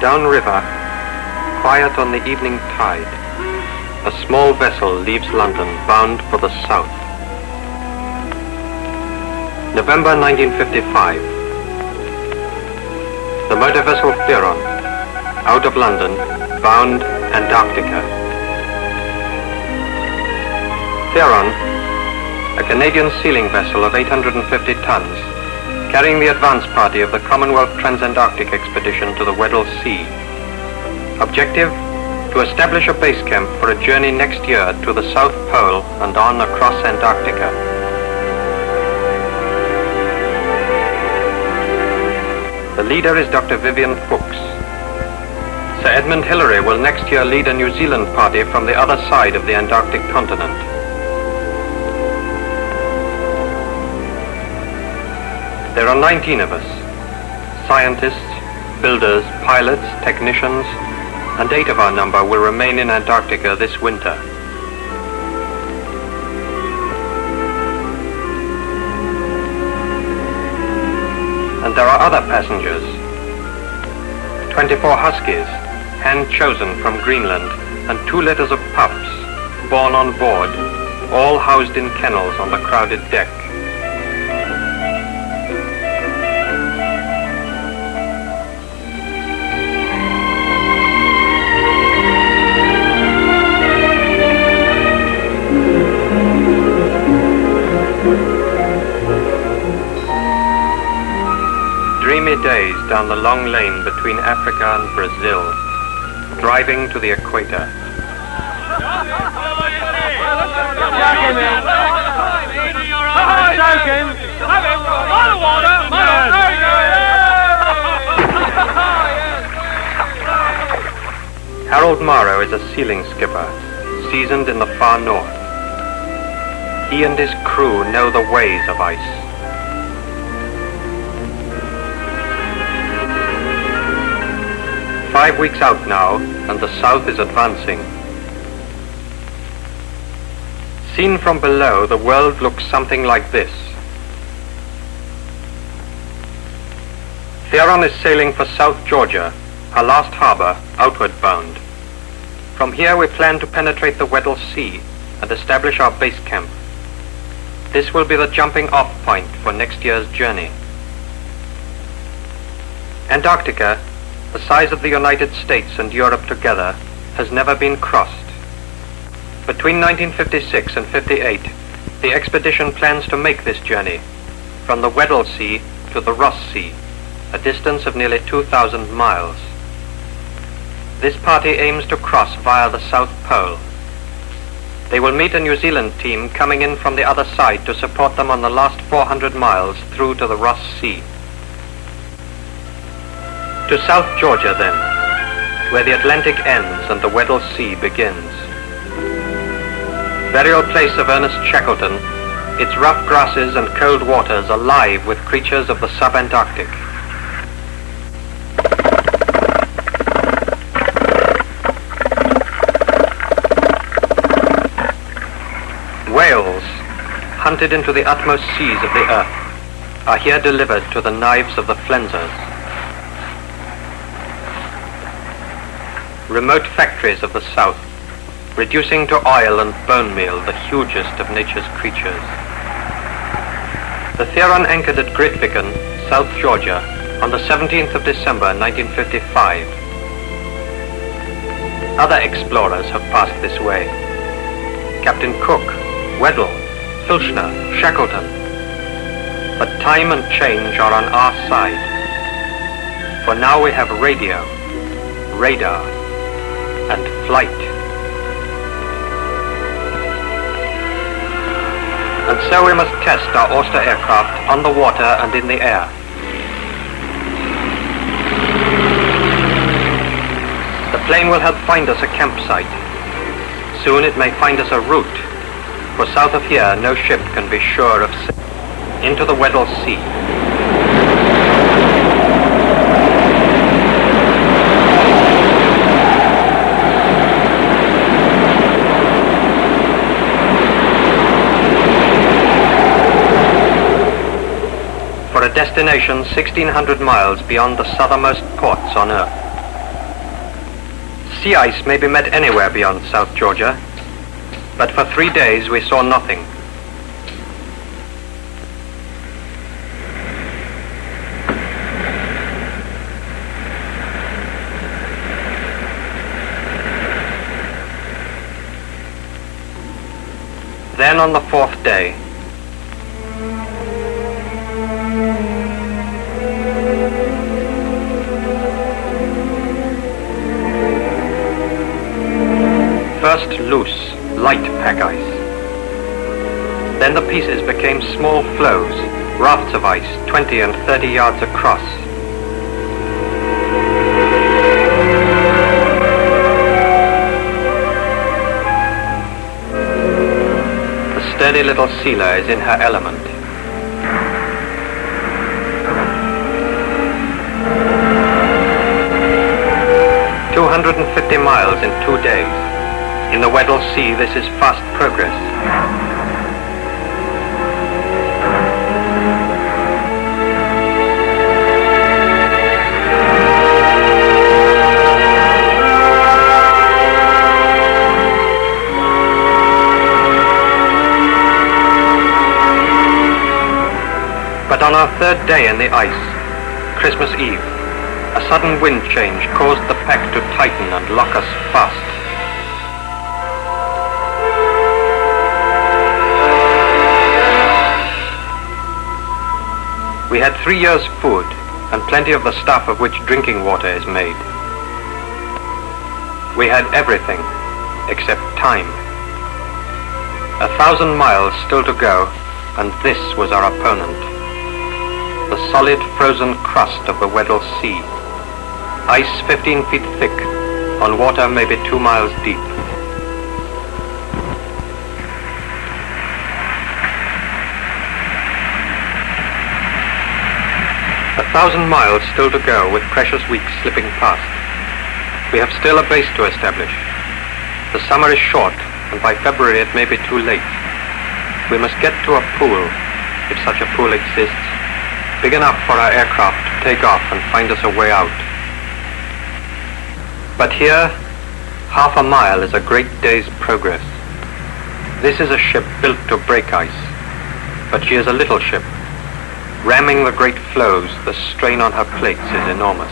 Downriver, quiet on the evening tide, a small vessel leaves London bound for the south. November 1955. The motor vessel Vivian, out of London, bound Antarctica. Vivian, a Canadian sealing vessel of 850 tons, carrying the advance party of the Commonwealth Trans-Antarctic expedition to the Weddell Sea. Objective: to establish a base camp for a journey next year to the South Pole and on across Antarctica. The leader is Dr. Vivian Fuchs. Sir Edmund Hillary will next year lead a New Zealand party from the other side of the Antarctic continent. There are 19 of us: scientists, builders, pilots, technicians, and 8 of our number will remain in Antarctica this winter. And there are other passengers. 24 huskies, hand-chosen from Greenland, and 2 litters of pups, born on board, all housed in kennels on the crowded deck. Dreamy days down the long lane between Africa and Brazil, driving to the equator. Harold Morrow is a sealing skipper, seasoned in the far north. He and his crew know the ways of ice. "5 weeks out now, and the south is advancing. Seen from below, the world looks something like this. Vivian is sailing for South Georgia, her last harbor, outward bound. From here we plan to penetrate the Weddell Sea and establish our base camp. This will be the jumping-off point for next year's journey. Antarctica, the size of the United States and Europe together, has never been crossed. Between 1956 and 58, the expedition plans to make this journey from the Weddell Sea to the Ross Sea, a distance of nearly 2,000 miles. This party aims to cross via the South Pole. They will meet a New Zealand team coming in from the other side to support them on the last 400 miles through to the Ross Sea. To South Georgia, then, where the Atlantic ends and the Weddell Sea begins. Burial place of Ernest Shackleton, its rough grasses and cold waters alive with creatures of the subantarctic. Whales, hunted into the utmost seas of the earth, are here delivered to the knives of the flensers. Remote factories of the south, reducing to oil and bone meal the hugest of nature's creatures. The Vivian anchored at Grytviken, South Georgia, on the 17th of December 1955. Other explorers have passed this way. Captain Cook, Weddell, Filchner, Shackleton. But time and change are on our side. For now we have radio, radar, and flight. And so we must test our Oyster aircraft on the water and in the air. The plane will help find us a campsite. Soon it may find us a route, for south of here no ship can be sure of sailing into the Weddell Sea. For a destination 1,600 miles beyond the southernmost ports on Earth. Sea ice may be met anywhere beyond South Georgia, but for 3 days we saw nothing. Then on the 4th day, first loose, light pack ice. Then the pieces became small floes, rafts of ice 20 and 30 yards across. The sturdy little sealer is in her element. "250 miles in 2 days. In the Weddell Sea, this is fast progress." But on our 3rd day in the ice, Christmas Eve, a sudden wind change caused the pack to tighten and lock us fast. We had 3 years' food and plenty of the stuff of which drinking water is made. We had everything except time. 1,000 miles still to go, and this was our opponent. The solid frozen crust of the Weddell Sea. Ice 15 feet thick, on water maybe 2 miles deep. A 1,000 miles still to go, with precious weeks slipping past. We have still a base to establish. The summer is short, and by February it may be too late. We must get to a pool, if such a pool exists, big enough for our aircraft to take off and find us a way out. But here, half a mile is a great day's progress. This is a ship built to break ice, but she is a little ship. Ramming the great floes, the strain on her plates is enormous.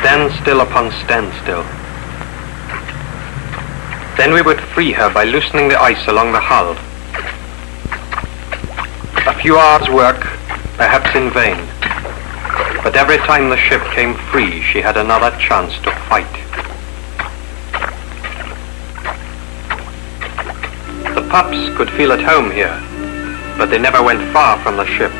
Standstill upon standstill. Then we would free her by loosening the ice along the hull. A few hours' work, perhaps in vain. But every time the ship came free, she had another chance to fight. The pups could feel at home here, but they never went far from the ship.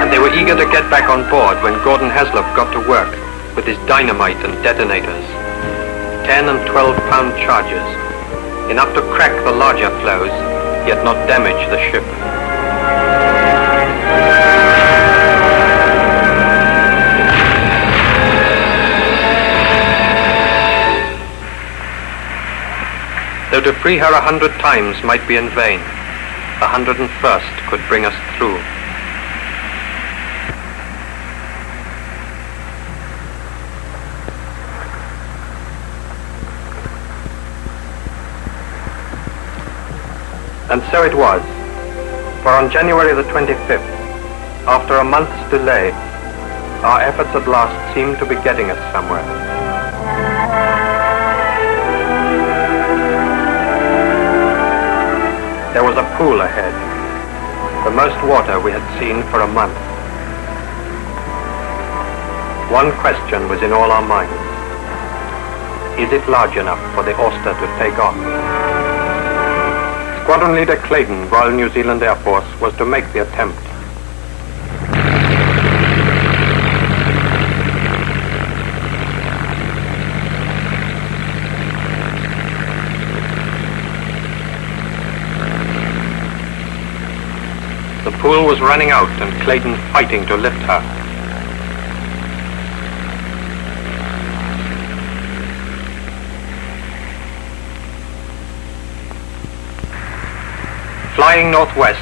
And they were eager to get back on board when Gordon Haslop got to work with his dynamite and detonators. 10 and 12-pound charges. Enough to crack the larger floes, yet not damage the ship. Though to free her 100 times might be in vain, the 101st could bring us through. And so it was, for on January the 25th, after a month's delay, our efforts at last seemed to be getting us somewhere. There was a pool ahead, the most water we had seen for a month. One question was in all our minds. Is it large enough for the Auster to take off? Squadron Leader Clayton, Royal New Zealand Air Force, was to make the attempt. The pool was running out and Clayton fighting to lift her. Flying northwest,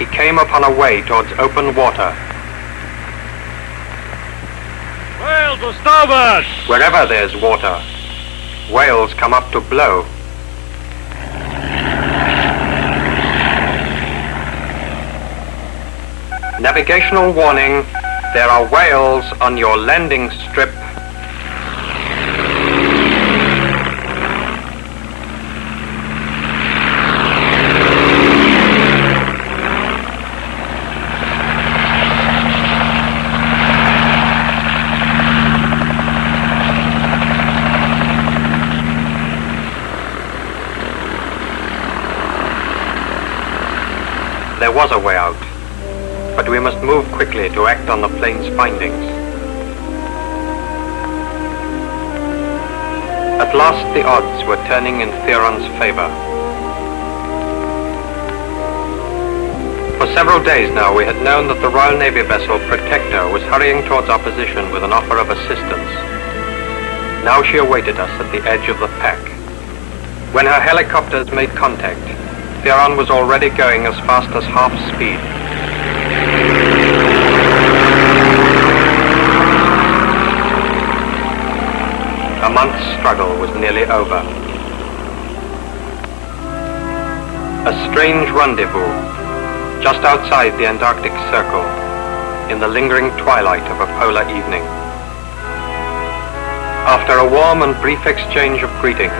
he came upon a way towards open water. Whales to starboard! Wherever there's water, whales come up to blow. Navigational warning, there are whales on your landing strip. There was a way out, but we must move quickly to act on the plane's findings. At last the odds were turning in Theron's favor. For several days now we had known that the Royal Navy vessel Protector was hurrying towards our position with an offer of assistance. Now she awaited us at the edge of the pack. When her helicopters made contact, Theron was already going as fast as half speed. A month's struggle was nearly over. A strange rendezvous, just outside the Antarctic Circle, in the lingering twilight of a polar evening. After a warm and brief exchange of greetings,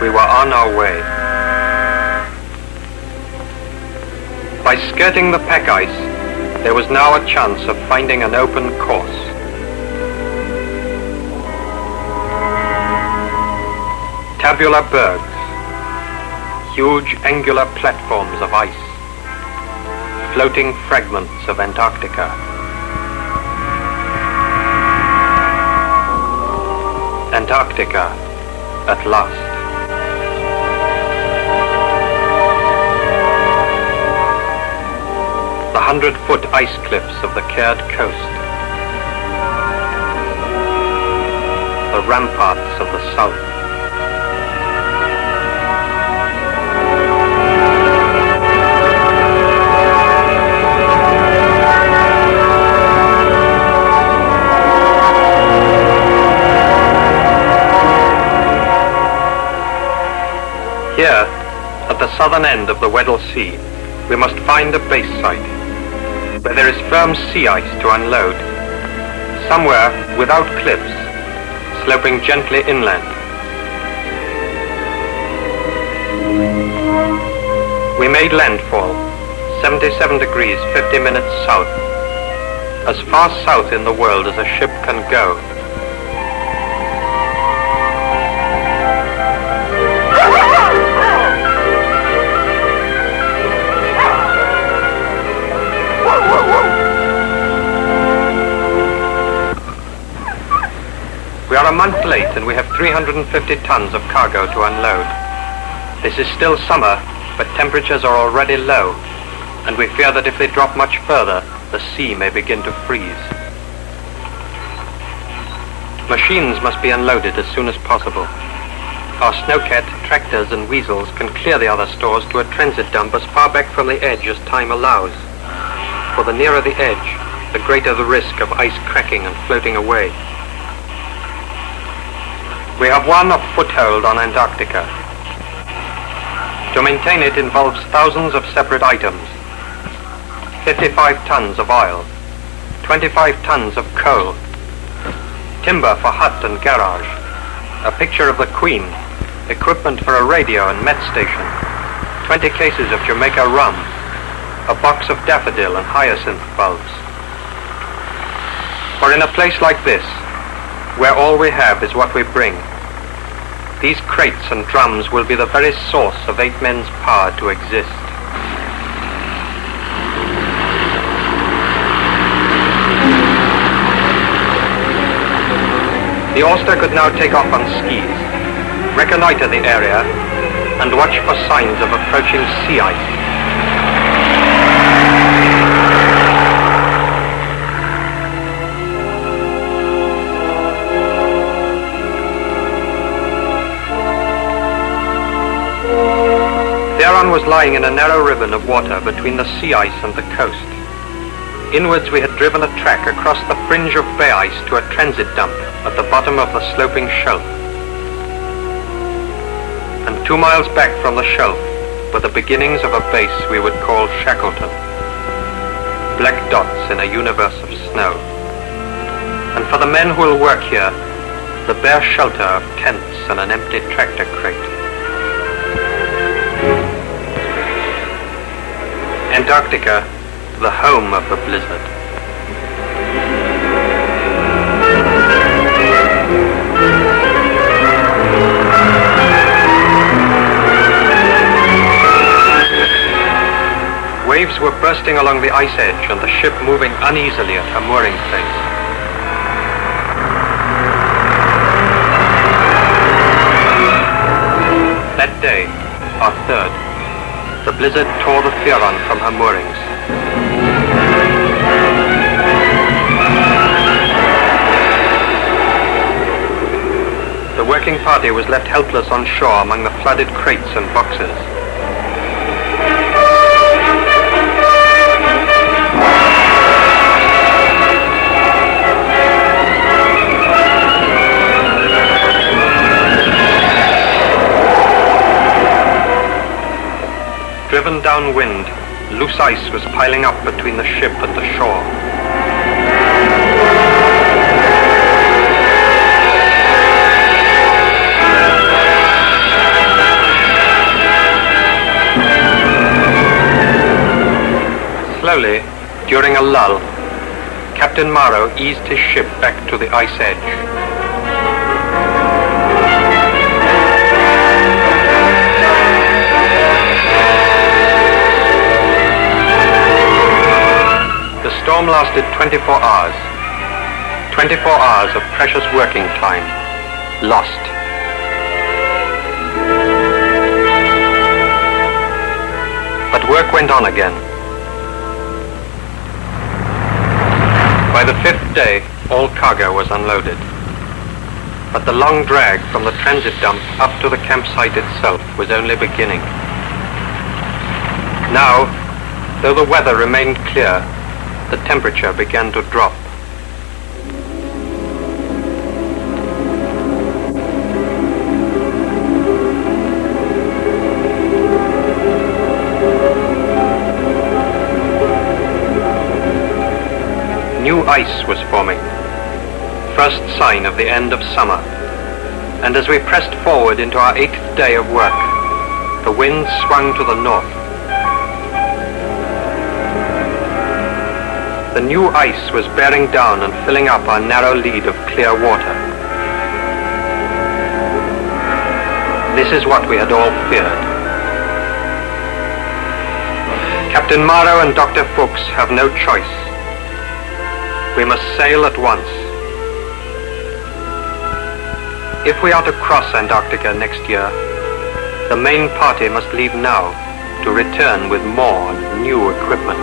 we were on our way. By skirting the pack ice, there was now a chance of finding an open course. Tabular bergs, huge angular platforms of ice, floating fragments of Antarctica. Antarctica, at last. The 100-foot ice cliffs of the Caird coast. The ramparts of the south. Here, at the southern end of the Weddell Sea, we must find a base site, where there is firm sea ice to unload, somewhere without cliffs, sloping gently inland. We made landfall, 77 degrees 50 minutes south, as far south in the world as a ship can go. We are a month late and we have 350 tons of cargo to unload. This is still summer, but temperatures are already low, and we fear that if they drop much further, the sea may begin to freeze. Machines must be unloaded as soon as possible. Our snowcat, tractors and weasels can clear the other stores to a transit dump as far back from the edge as time allows. For the nearer the edge, the greater the risk of ice cracking and floating away. We have won a foothold on Antarctica. To maintain it involves thousands of separate items. 55 tons of oil, 25 tons of coal, timber for hut and garage, a picture of the Queen, equipment for a radio and met station, 20 cases of Jamaica rum, a box of daffodil and hyacinth bulbs. For in a place like this, where all we have is what we bring, these crates and drums will be the very source of 8 men's power to exist. The Auster could now take off on skis, reconnoiter the area, and watch for signs of approaching sea ice. Vivian was lying in a narrow ribbon of water between the sea ice and the coast. Inwards we had driven a track across the fringe of bay ice to a transit dump at the bottom of the sloping shelf. And 2 miles back from the shelf were the beginnings of a base we would call Shackleton. Black dots in a universe of snow. And for the men who will work here, the bare shelter of tents and an empty tractor crate. Antarctica, the home of the blizzard. Waves were bursting along the ice edge and the ship moving uneasily at her mooring place. That day, our third, the blizzard tore the Vivian from her moorings. The working party was left helpless on shore among the flooded crates and boxes. Driven downwind, loose ice was piling up between the ship and the shore. Slowly, during a lull, Captain Morrow eased his ship back to the ice edge. The storm lasted 24 hours. 24 hours of precious working time, lost. But work went on again. By the 5th day, all cargo was unloaded. But the long drag from the transit dump up to the campsite itself was only beginning. Now, though the weather remained clear, the temperature began to drop. New ice was forming, first sign of the end of summer. And as we pressed forward into our 8th day of work, the wind swung to the north. The new ice was bearing down and filling up our narrow lead of clear water. This is what we had all feared. Captain Morrow and Dr. Fuchs have no choice. We must sail at once. If we are to cross Antarctica next year, the main party must leave now to return with more and new equipment.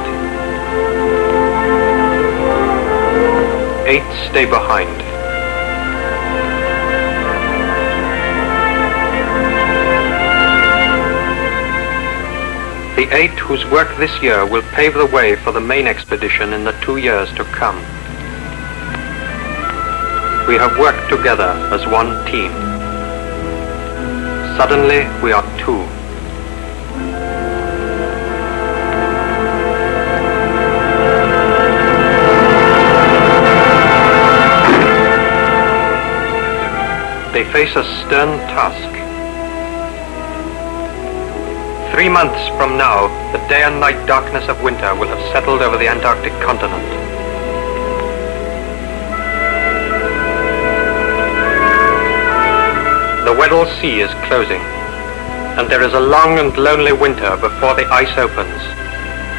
8 stay behind. The 8 whose work this year will pave the way for the main expedition in the 2 years to come. We have worked together as one team. Suddenly, we are 2. They face a stern task. 3 months from now, the day and night darkness of winter will have settled over the Antarctic continent. The Weddell Sea is closing, and there is a long and lonely winter before the ice opens,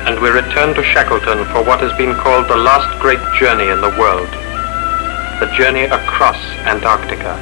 and we return to Shackleton for what has been called the last great journey in the world, the journey across Antarctica.